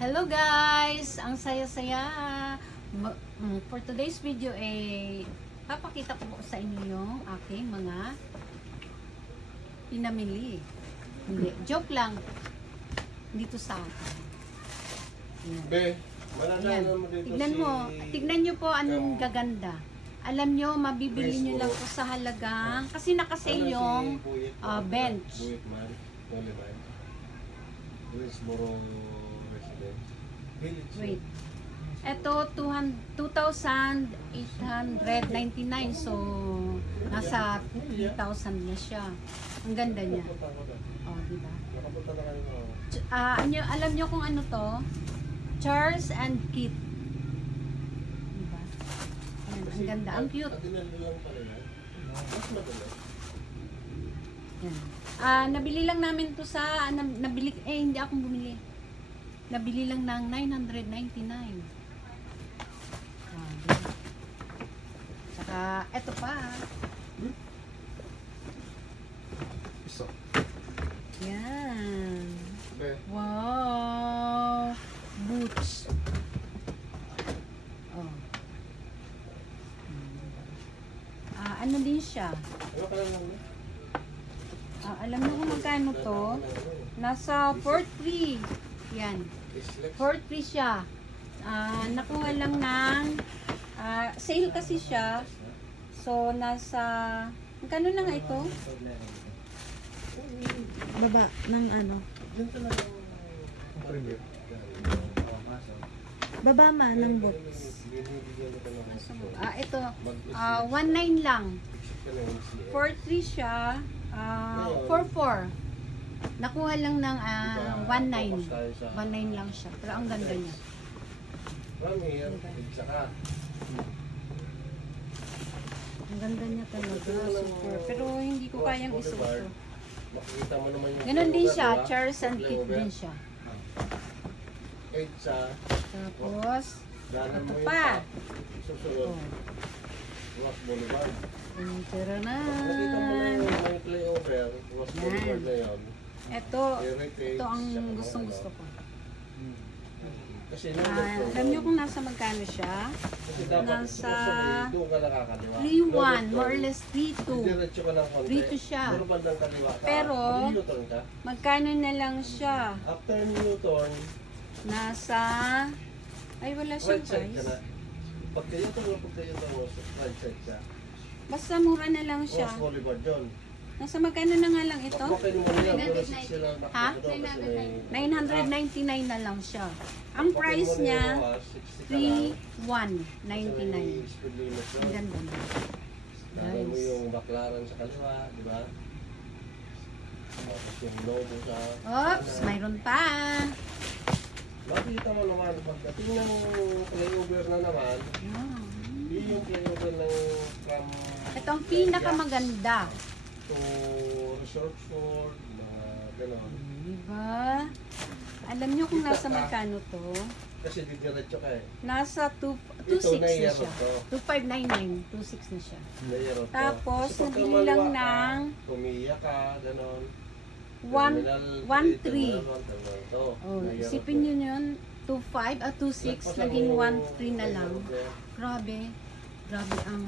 Hello guys! Ang saya-saya! For today's video papakita ko po sa inyo yung aking mga pinamili. Hindi, joke lang. Dito sa akin. Ayan. Be, malalaman mo dito Tignan mo, tignan nyo po anong gaganda. Alam nyo, mabibili nyo lang po sa halagang, kasi nakasale yung bench. Buwit man, Noliman. Greensboro Residence. Village. Wait. Ito, 2,899. So, nasa 3,000 na siya. Ang ganda niya. Oh, diba? Nakapunta na kayo. Alam nyo kung ano to? Charles and Kit. Diba? Ayan, ang ganda. Ang cute. Dinalo lang pala yan. Mas madali. Yan. Nabili lang namin to sa, hindi akong bumili. Nabili lang ng 999. Diba? Saka, eto pa. Isa. Yan. Be, Wow! Boots. Oh. Ano din siya? ano ka lang lang? Alam niyo kung magkano to? Nasa 4,300. Yan. 4,300 siya. Nakuha lang ng sale kasi siya. So, nasa magkano lang ito? Baba ng ano? Diyan talaga ang premier. Baba man ng books. Ito. 1,900 lang. 4,300 siya. 4,400. Nakuha lang ng 1,900. 1,900 lang siya. Pero ang ganda niya. Premier, saka. Ang ganda niya talaga. Super. Pero hindi ko kayang isuot. Makikita mo naman yung Ganon din siya. diba? Charles and Kit Over. din siya. 8 sa Tapos, danan mo ito yung pa. susunod. Oh. Ross Boulevard. Tira na. Nakita mo na yung may playover. Ross Boulevard na yun. Ito. Heritage, Ito ang saka gustong ano. gusto ko. Kasi nung Alam niyo kung nasa magkano siya? kasi dapat nasa doon ka nakakaliwa. 3,100. More or less 3,200. Diretso ka ng konti. Dito siya. Puro bandang kaliwa ka. Pero, Newton ka. Magkano na lang siya? After Newton, Nasa... Ay, wala siyang right side ka na. price. Pag kayo ito, right side ka. Basta mura na lang siya. Ross Boulevard yun. Nasa magkano na nga lang ito? Bakbakin mo na yan, puro 6 sila Ha? nakapito doon kasi may 999 na lang siya. Ang price niya, 3,199. speed limit Ang yun. ganda na. Dahil mo Guys. yung baklaran sa kaliwa, di ba? Tapos yung lobo sa... Oops, mayroon pa. Makikita mo naman, pagdating ng playover na naman, yun yung playover ng from... Ito ang pinakamaganda. To Resort Ford, mga ganon. Diba? Alam nyo kung nasa magkano to? Kasi didiretso ka eh. Nasa 2,600 na siya. 2,599. 2,600 na siya. Layero to. Tapos, Kasi pagka nabili lang maliwa ka, ng Tumiya ka, ganon. 1,300. Terminal to. Oh, Layero isipin to. nyo yun, 2,500 at 2,600, naging 1,300 na lang. Grabe. Grabe ang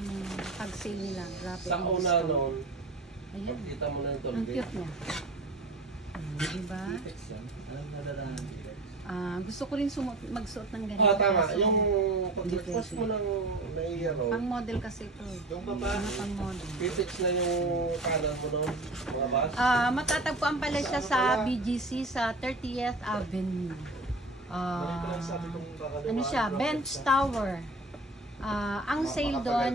pag-sale nila. Grabe Sa ang una discount. noon, Ayan. pagkita mo na yung Ang tollgate. cute niya. Diba? Gusto ko rin magsuot ng ganito. Tama. Kaso, Yung hindi pag-request pwede. mo ng Layero, Pang model kasi ito. yung baba, Pang model. P6 na yung kanan mo noon, mga bus. Matatagpuan pala siya sa BGC sa 30th Avenue. Ano siya? Bench Tower. Ang sale doon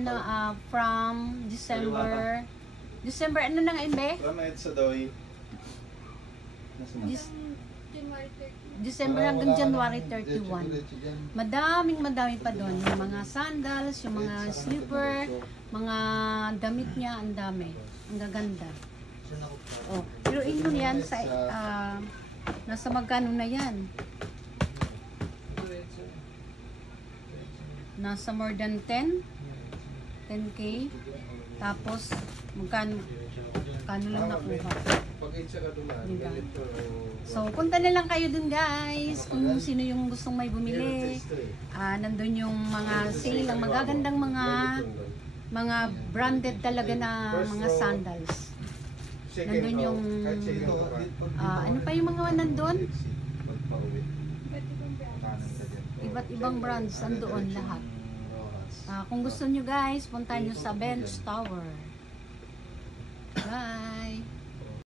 from December ano na nga Imbe? Ramay sa Doy. December hanggang January 31. Madami pa doon. Yung mga sandals, yung mga slipper, mga damit niya, ang dami. Ang gaganda. Oh, pero inyo yan sa nasa magkano na yan? Nasa more than 10? 10K? Tapos, magkano lang nakuha? pag itsa ka dumaan, Diba? ganito ang... So, punta na lang kayo dun guys. Kung sino yung gustong may bumili. Nandun yung mga sale, ang magagandang mga branded talaga na mga sandals. Nandun yung, ano pa yung mga nandun? Iba't ibang brands, nandoon lahat. Kung gusto nyo guys, punta nyo sa Bench Tower. Bye!